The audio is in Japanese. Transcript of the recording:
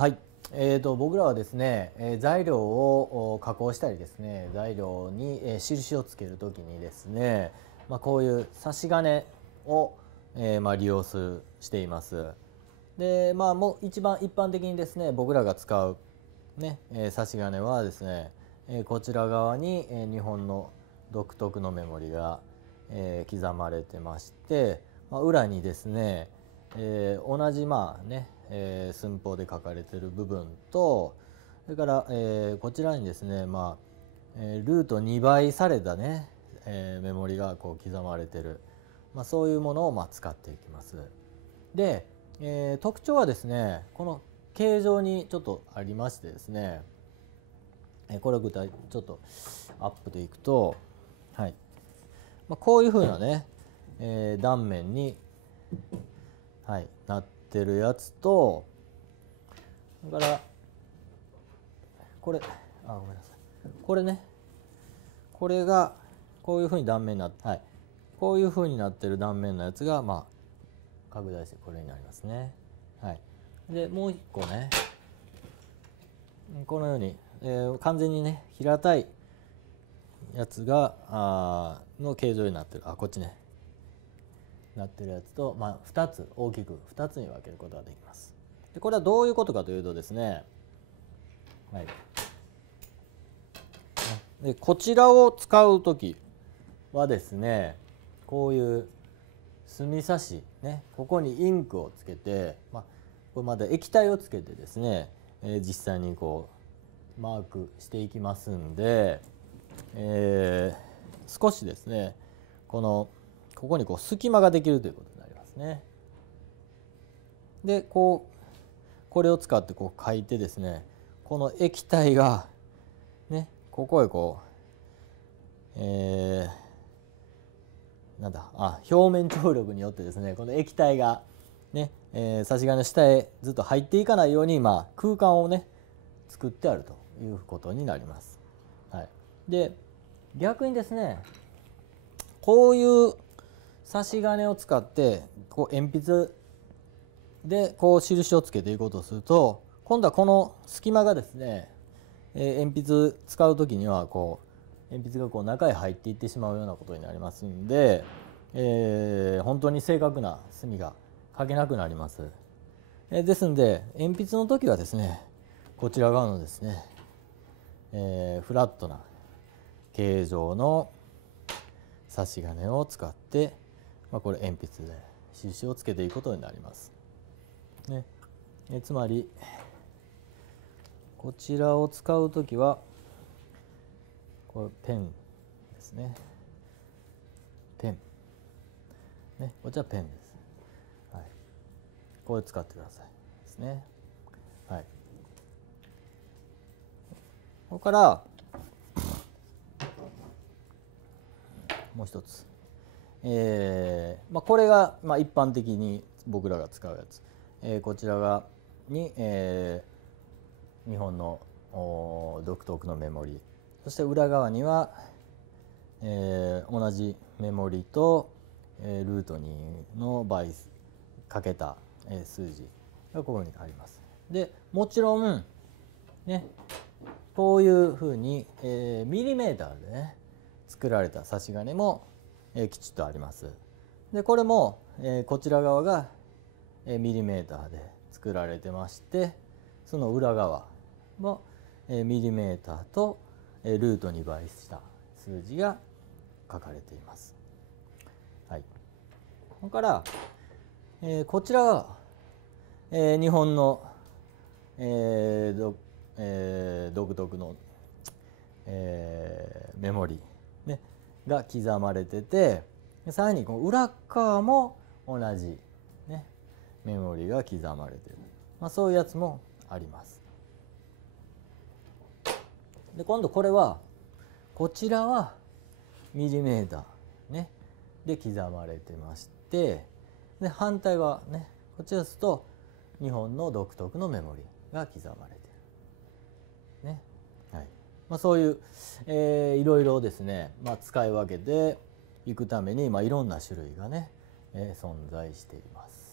はい、僕らはですね、材料を加工したりですね、材料に、印をつけるときにですね、こういう差し金を、利用しています。で、もう一番一般的にですね、僕らが使うね、差し金はですね、こちら側に、日本の独特のメモリが、刻まれてまして、裏にですね、同じ寸法で書かれている部分と、それから、こちらにですね、ルート2倍されたね、メモリがこう刻まれている、そういうものを使っていきます。で、特徴はですね、この形状にちょっとありましてですね、これをちょっとアップでいくと、はい、こういうふうなね、断面に、はい、なってるやつと、だからこれごめんなさい、これね、これがこういうふうに断面になって、はい、こういうふうになってる断面のやつが拡大してこれになりますね。はい、でもう一個ね、このように、完全にね平たいやつがの形状になってる、こっちねなってるやつと、2つ大きく2つに分けることができます。でこれはどういうことかというとですね、はい、でこちらを使う時はですね、こういう墨差しね、ここにインクをつけて、これまで液体をつけてですね、実際にこうマークしていきますんで、少しですねここにこう隙間ができるということになりますね。でこれを使ってこう書いてですね、この液体がねここへこう、表面張力によってですね、この液体がね、差し金の下へずっと入っていかないように、空間をね作ってあるということになります。はい、で逆にですね、こういう差し金を使ってこう鉛筆でこう印をつけていこうとすると、今度はこの隙間がですね、鉛筆使う時にはこう鉛筆がこう中へ入っていってしまうようなことになりますんで、本当に正確な墨が書けなくなります。ですので鉛筆の時はですね、こちら側のですね、フラットな形状の差し金を使って、これ鉛筆で印をつけていくことになります。ね、つまりこちらを使うときはこれペンですね、ペンね、こちらペンです。はい、これ使ってくださいですね。はい、ここからもう一つ、これが一般的に僕らが使うやつ、こちらに、日本の独特のメモリ、そして裏側には、同じメモリと、ルート2の倍かけた、数字がここにあります。でもちろんね、こういうふうに、ミリメーターでね作られた差し金も、きちっとあります。でこれも、こちら側が、ミリメーターで作られてまして、その裏側も、ミリメーターと、ルート2倍した数字が書かれています。はい、それから、こちらは、日本の、独特の、メモリ、ね、が刻まれてて、さらにこの裏側も同じ、ね、メモリが刻まれている、そういうやつもあります。で今度これはこちらはミリメーター、ね、で刻まれてまして、で反対はね、こっちですと日本の独特のメモリが刻まれている、ね、はい、そういう、いろいろですね、使い分けていくために、いろんな種類がね、存在しています。